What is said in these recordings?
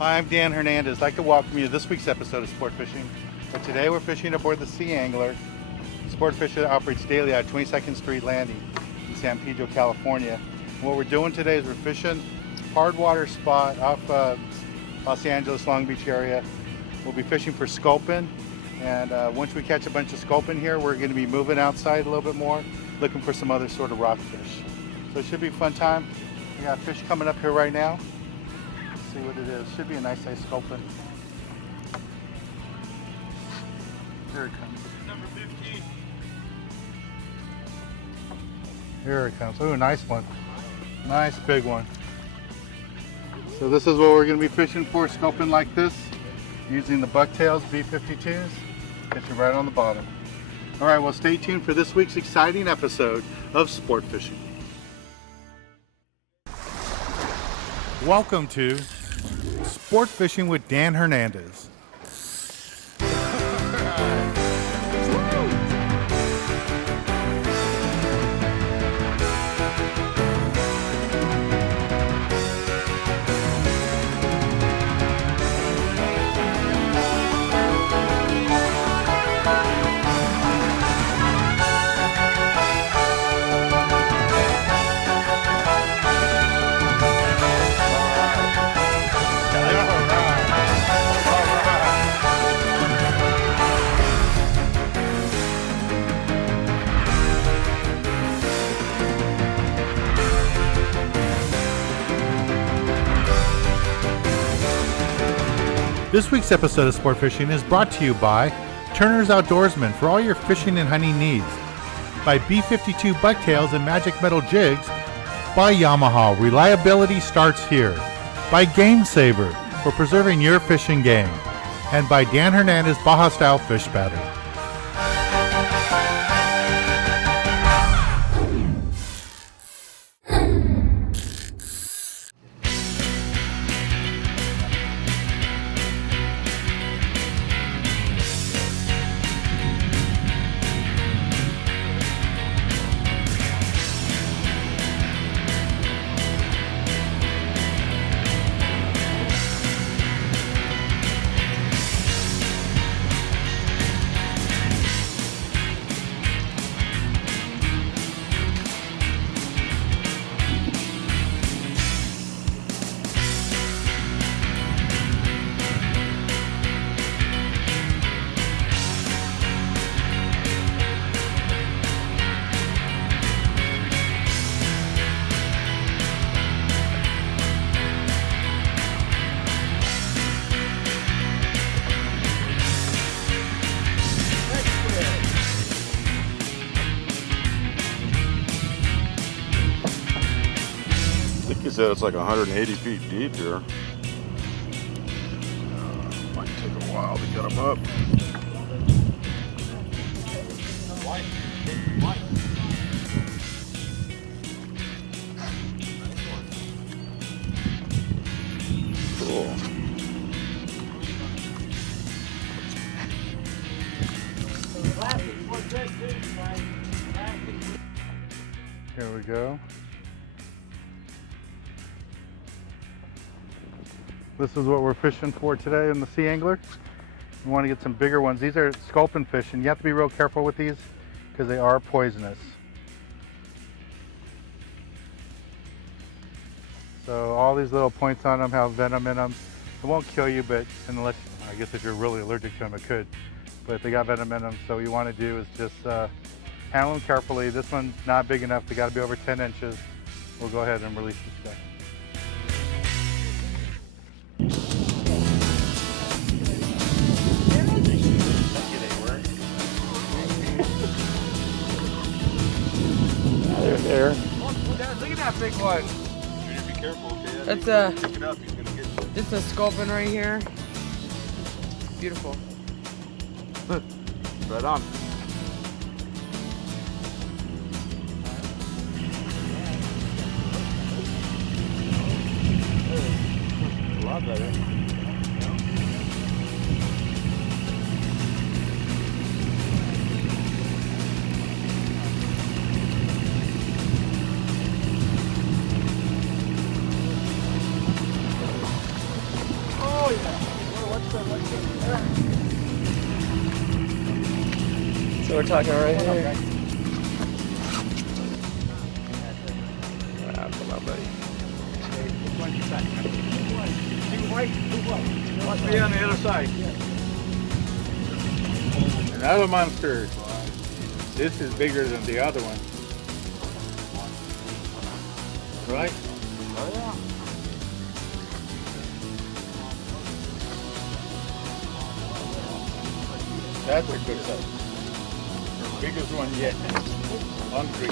Hi, I'm Dan Hernandez. I'd like to welcome you to this week's episode of Sport Fishing. But today we're fishing aboard the Sea Angler. Sport Fishing operates daily at 22nd Street Landing in San Pedro, California. And what we're doing today is we're fishing hard water spot off Los Angeles, Long Beach area. We'll be fishing for sculpin. And once we catch a bunch of sculpin here, we're going to be moving outside a little bit more, looking for some other sort of rockfish. So it should be a fun time. We got fish coming up here right now. See what it is. Should be a nice size sculpin. Here it comes. Number 15. Here it comes. Ooh, nice one. Nice big one. So this is what we're going to be fishing for, sculpin like this, using the bucktails B52s. Get you right on the bottom. All right, well, stay tuned for this week's exciting episode of Sport Fishing. Welcome to Sport Fishing with Dan Hernandez. This week's episode of Sport Fishing is brought to you by Turner's Outdoorsman for all your fishing and hunting needs, by B52 Bucktails and Magic Metal Jigs, by Yamaha, reliability starts here, by Game Saver for preserving your fishing game, and by Dan Hernandez Baja Style Fish Spatter. I think he said it's like 180 feet deep here. Might take a while to get them up. Cool. Here we go. This is what we're fishing for today in the Sea Angler. We want to get some bigger ones. These are sculpin fish, and you have to be real careful with these because they are poisonous. So all these little points on them have venom in them. It won't kill you, but unless, I guess if you're really allergic to them, it could. But they got venom in them, so what you want to do is just handle them carefully. This one's not big enough. They got to be over 10 inches. We'll go ahead and release this guy. There. Look at that big one. Junior, be careful, okay? That's a, Pick it up, he's gonna get you. this is a sculpin right here. Beautiful. Right on. A lot better. So we're talking right here. Wow, come on, buddy. Must be on the other side. Another monster. This is bigger than the other one. Right? Oh yeah. That's a good size. Biggest one yet. On creek.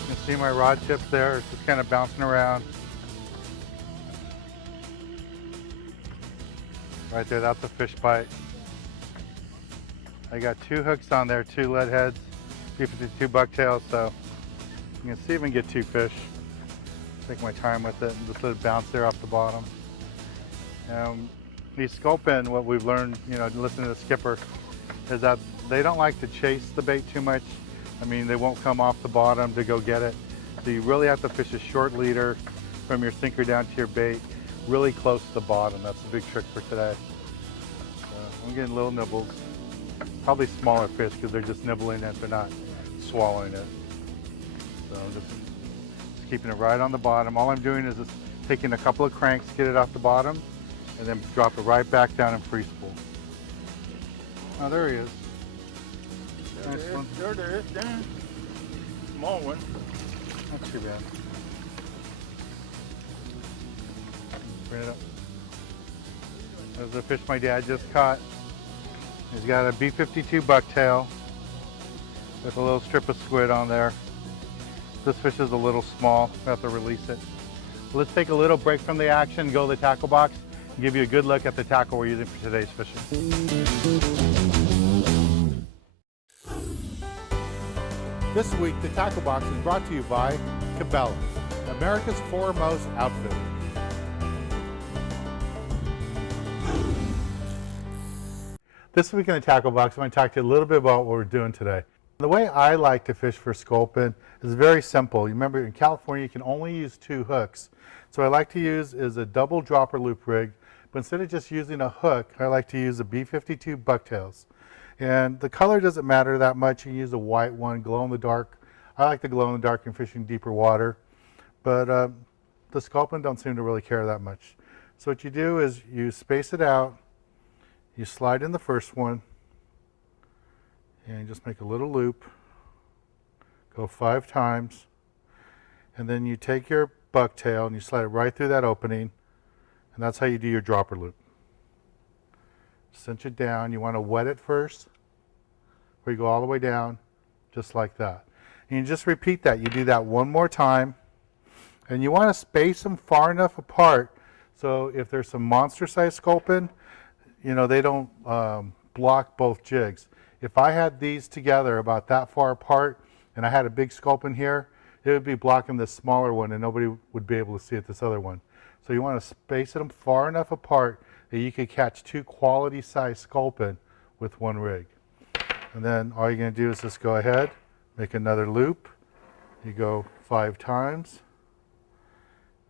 You can see my rod tip there. It's just kind of bouncing around. Right there, that's a fish bite. I got 2 hooks on there, 2 lead heads, 252 bucktails, so you can see if we can get 2 fish. Take my time with it and just let it bounce there off the bottom. These sculpin, what we've learned, listening to the skipper, is that they don't like to chase the bait too much. I mean, they won't come off the bottom to go get it. So you really have to fish a short leader from your sinker down to your bait, really close to the bottom. That's the big trick for today. I'm getting little nibbles. Probably smaller fish because they're just nibbling it, they're not swallowing it. So I'm just keeping it right on the bottom. All I'm doing is just taking a couple of cranks, get it off the bottom, and then drop it right back down in free spool. Oh, there he is. Nice one. There it is, Dan. Small one. Not too bad. Bring it up. There's a fish my dad just caught. He's got a B52 bucktail with a little strip of squid on there. This fish is a little small. We have to release it. Let's take a little break from the action, go to the tackle box, and give you a good look at the tackle we're using for today's fishing. This week, the tackle box is brought to you by Cabela's, America's foremost outfitter. This week in the tackle box, I'm going to talk to you a little bit about what we're doing today. The way I like to fish for sculpin is very simple. You remember in California you can only use 2 hooks. So what I like to use is a double dropper loop rig, but instead of just using a hook, I like to use a B52 bucktails. And the color doesn't matter that much. You can use a white one, glow in the dark. I like the glow in the dark in fishing deeper water, but the sculpin don't seem to really care that much. So what you do is you space it out, you slide in the first one, and you just make a little loop, go 5 times, and then you take your bucktail and you slide it right through that opening, and that's how you do your dropper loop. Cinch it down. You want to wet it first, where you go all the way down, just like that. And you just repeat that. You do that 1 more time, and you want to space them far enough apart so if there's some monster-sized sculpin, they don't block both jigs. If I had these together about that far apart and I had a big sculpin here, it would be blocking this smaller one and nobody would be able to see it, this other one. So you want to space them far enough apart that you could catch 2 quality size sculpin with 1 rig. And then all you're going to do is just go ahead, make another loop. You go 5 times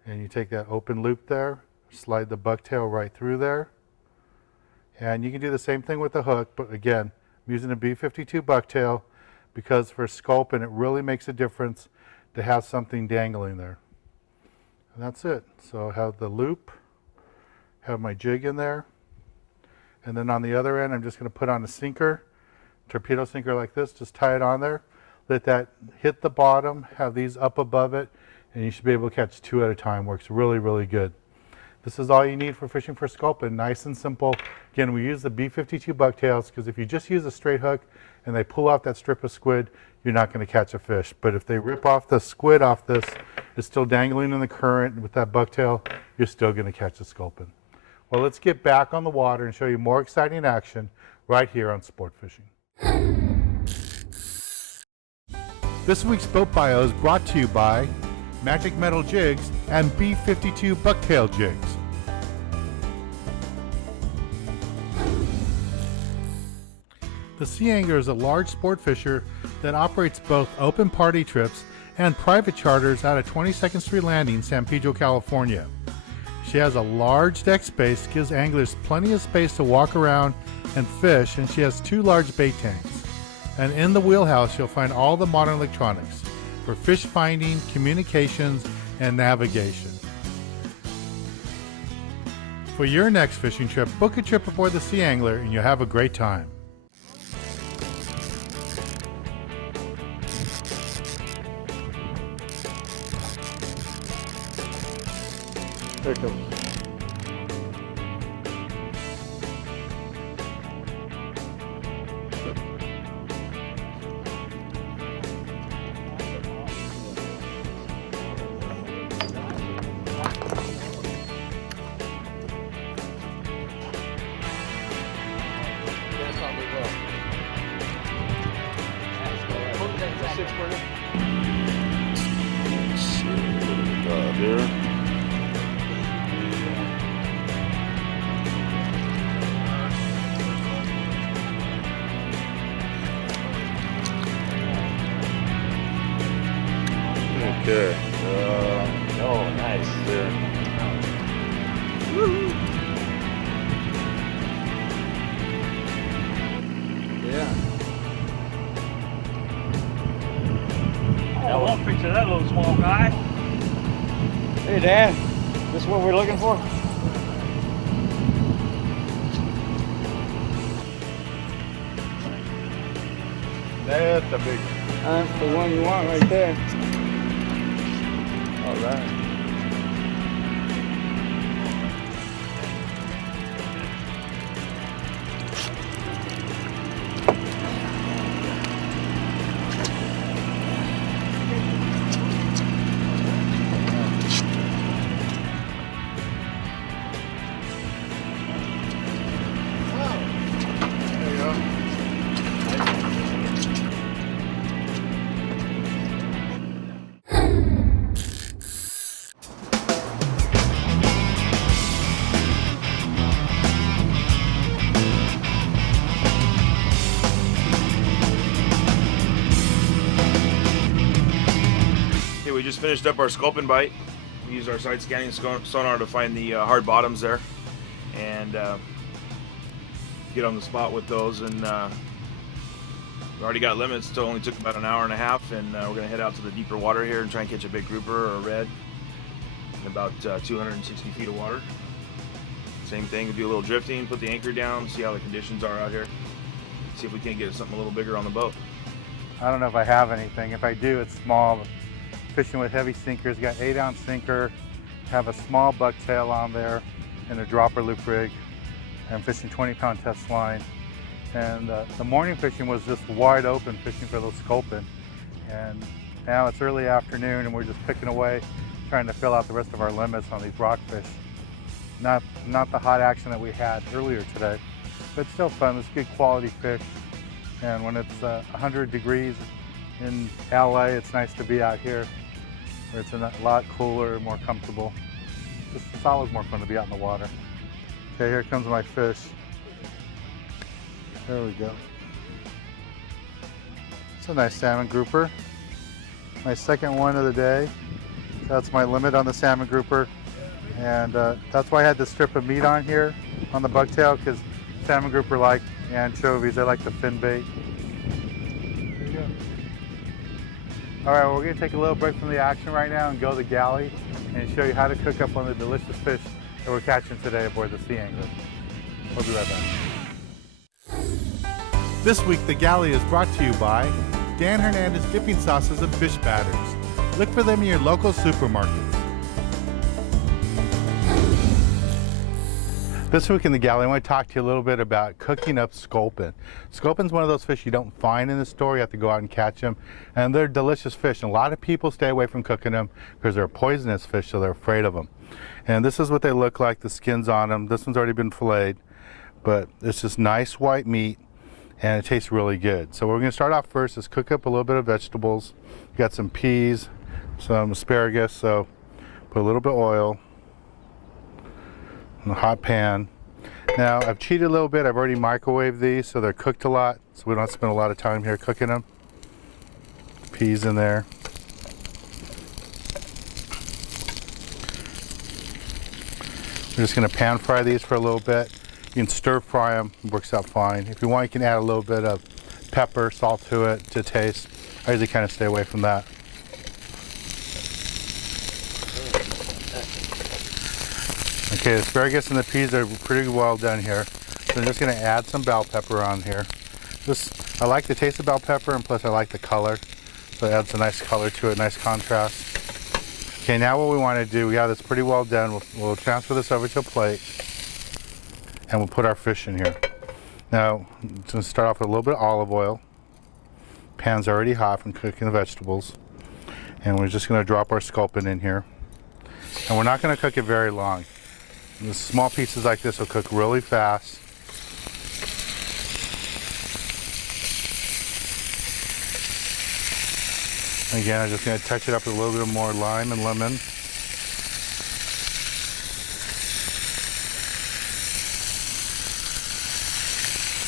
and you take that open loop there, slide the bucktail right through there. And you can do the same thing with the hook, but again, I'm using a B52 bucktail because for sculpin it really makes a difference to have something dangling there. And that's it. So I have the loop, have my jig in there, and then on the other end I'm just going to put on a sinker, torpedo sinker like this, just tie it on there, let that hit the bottom, have these up above it, and you should be able to catch 2 at a time. Works really, really good. This is all you need for fishing for sculpin, nice and simple. Again, we use the B52 bucktails because if you just use a straight hook and they pull off that strip of squid, you're not going to catch a fish. But if they rip off the squid off this, it's still dangling in the current, and with that bucktail, you're still going to catch a sculpin. Well, let's get back on the water and show you more exciting action right here on Sport Fishing. This week's Boat Bio is brought to you by Magic Metal Jigs and B52 Bucktail Jigs. The Sea Angler is a large sport fisher that operates both open party trips and private charters out of 22nd Street Landing, San Pedro, California. She has a large deck space, gives anglers plenty of space to walk around and fish, and she has 2 large bait tanks. And in the wheelhouse, you'll find all the modern electronics for fish finding, communications, and navigation. For your next fishing trip, book a trip aboard the Sea Angler and you'll have a great time. There it comes. Let's see what we got here. Okay. Oh, nice. There. Yeah. Oh, one picture of that little small guy. Hey, Dan. This is what we're looking for? That's a big. That's the one you want right there. All right. There you go. Okay, we just finished up our sculpin bite. We used our side scanning sonar to find the hard bottoms there and get on the spot with those. And we already got limits, so it only took about an hour and a half, and we're going to head out to the deeper water here and try and catch a big grouper or a red in about 260 feet of water. Same thing, we'll do a little drifting, put the anchor down, see how the conditions are out here, see if we can't get something a little bigger on the boat. I don't know if I have anything. If I do, it's small. Fishing with heavy sinkers, got 8-ounce sinker, have a small bucktail on there and a dropper loop rig. I'm fishing 20-pound test line. And the morning fishing was just wide open, fishing for those sculpin. And now it's early afternoon and we're just picking away, trying to fill out the rest of our limits on these rockfish. Not the hot action that we had earlier today, but still fun. It's good quality fish. And when it's 100 degrees in LA, it's nice to be out here where it's a lot cooler, more comfortable. It's always more fun to be out in the water. Okay, here comes my fish. There we go. It's a nice salmon grouper. My second one of the day. That's my limit on the salmon grouper. And that's why I had this strip of meat on here on the bucktail, because salmon grouper like anchovies. They like the fin bait. There you go. All right, well, we're gonna take a little break from the action right now and go to the galley and show you how to cook up one of the delicious fish that we're catching today aboard the Sea Angler. We'll be right back. This week, the galley is brought to you by Dan Hernandez Dipping Sauces and Fish Batters. Look for them in your local supermarkets. This week in the galley, I want to talk to you a little bit about cooking up sculpin. Sculpin's one of those fish you don't find in the store. You have to go out and catch them. And they're delicious fish. And a lot of people stay away from cooking them because they're poisonous fish, so they're afraid of them. And this is what they look like, the skin's on them. This one's already been filleted, but it's just nice white meat and it tastes really good. So what we're going to start off first is cook up a little bit of vegetables. We got some peas, some asparagus, so put a little bit of oil in a hot pan. Now I've cheated a little bit. I've already microwaved these so they're cooked a lot, so we don't have to spend a lot of time here cooking them. Peas in there. We're just gonna pan fry these for a little bit. You can stir fry them, it works out fine. If you want, you can add a little bit of pepper, salt to it to taste. I usually kind of stay away from that. Okay, the asparagus and the peas are pretty well done here. So I'm just gonna add some bell pepper on here. I like the taste of bell pepper, and plus I like the color. So it adds a nice color to it, nice contrast. Okay, now what we want to do, we got this pretty well done. We'll transfer this over to a plate, and we'll put our fish in here. Now, I'm going to start off with a little bit of olive oil. Pan's already hot from cooking the vegetables. And we're just going to drop our sculpin in here. And we're not going to cook it very long. The small pieces like this will cook really fast. Again, I'm just going to touch it up with a little bit more lime and lemon.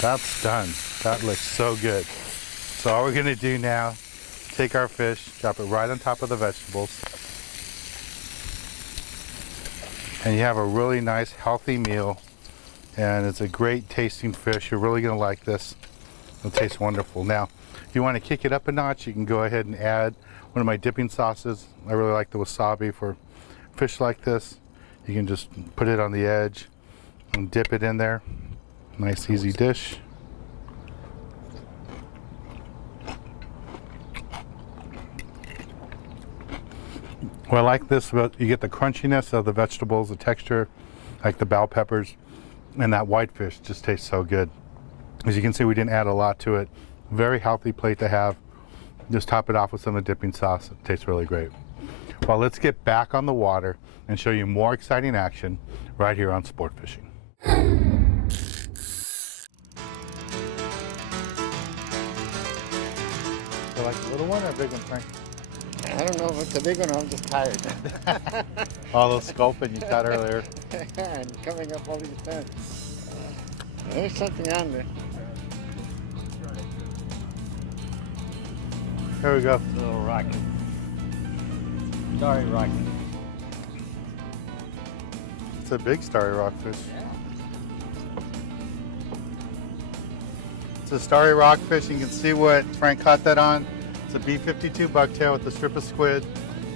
That's done. That looks so good. So all we're going to do now, take our fish, drop it right on top of the vegetables. And you have a really nice, healthy meal. And it's a great tasting fish. You're really going to like this. It'll taste wonderful. Now, if you want to kick it up a notch, you can go ahead and add one of my dipping sauces. I really like the wasabi for fish like this. You can just put it on the edge and dip it in there. Nice, easy dish. What I like this about, you get the crunchiness of the vegetables, the texture, like the bell peppers, and that white fish just tastes so good. As you can see, we didn't add a lot to it. Very healthy plate to have. Just top it off with some of the dipping sauce. It tastes really great. Well, let's get back on the water and show you more exciting action right here on Sport Fishing. So like a little one or a big one, Frank? I don't know if it's a big one, I'm just tired. All those sculpin you caught earlier. And coming up all these bends. There's something on there. Here we go. Little rocket. Starry rocket. It's a big starry rockfish. It's a starry rockfish. You can see what Frank caught that on. It's a B52 bucktail with a strip of squid.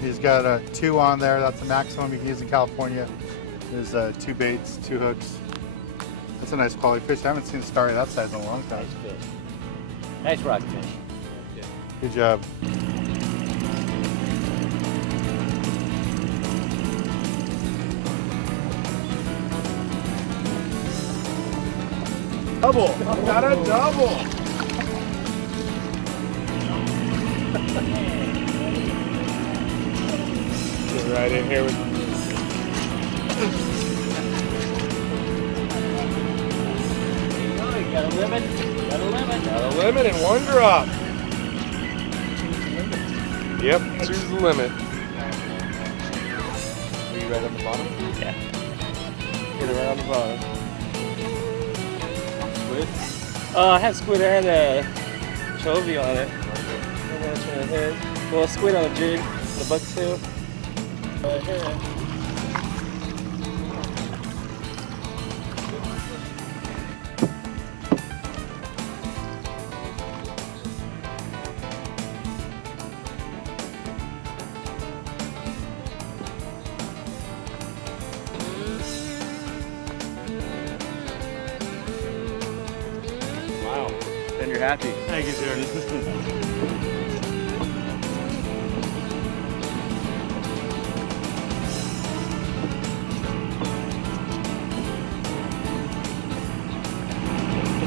He's got a 2 on there. That's the maximum you can use in California. There's 2 baits, 2 hooks. That's a nice quality fish. I haven't seen a starry that size in a long time. Nice fish. Nice rockfish. Good job. Double. Got a double. Get right in here with Got a limit. Got a limit. got a limit and 1 drop. Yep, 2's the limit. Are you right on the bottom? Yeah. Get it right on the bottom. Squid? I had squid and a chovy on it. And that's right here. Well, squid on a jig, the bucktail. Right here. Wow. Then you're happy. Thank you, sir.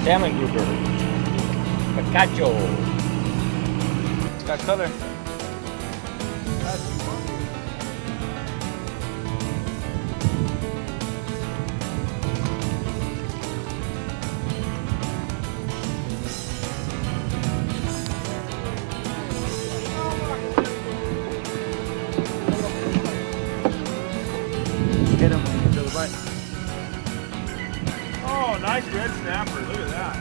Salmon grouper. Picacho. It's got color. Hit him. Feel the bite. Oh, nice red snapper. Look at that.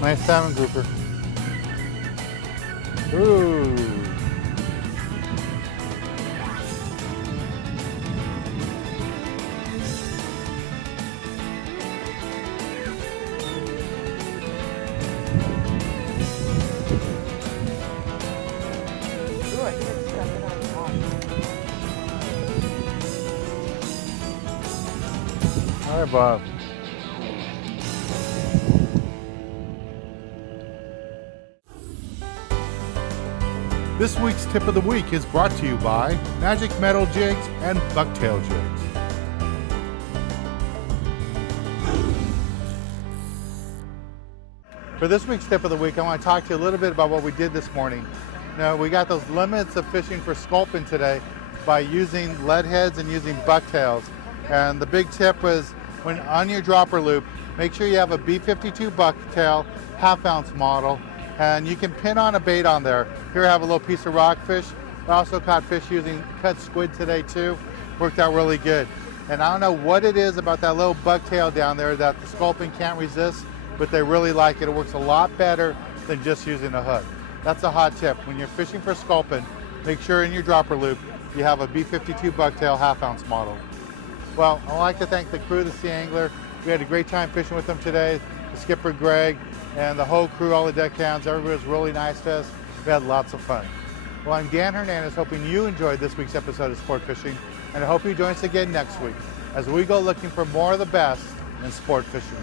Nice salmon grouper. Ooh. Ooh, I think it's stepping on the line. All right, Bob. This week's tip of the week is brought to you by Magic Metal Jigs and Bucktail Jigs. For this week's tip of the week, I want to talk to you a little bit about what we did this morning. Now, we got those limits of fishing for sculpin today by using lead heads and using bucktails. And the big tip was when on your dropper loop, make sure you have a B52 bucktail, half-ounce model, and you can pin on a bait on there. Here I have a little piece of rockfish. I also caught fish using cut squid today too. Worked out really good. And I don't know what it is about that little bucktail down there that the sculpin can't resist, but they really like it. It works a lot better than just using a hook. That's a hot tip. When you're fishing for sculpin, make sure in your dropper loop you have a B52 bucktail half-ounce model. Well, I'd like to thank the crew of the Sea Angler. We had a great time fishing with them today. The skipper, Greg, and the whole crew, all the deckhands, everybody was really nice to us. We had lots of fun. Well, I'm Dan Hernandez, hoping you enjoyed this week's episode of Sport Fishing, and I hope you join us again next week as we go looking for more of the best in sport fishing.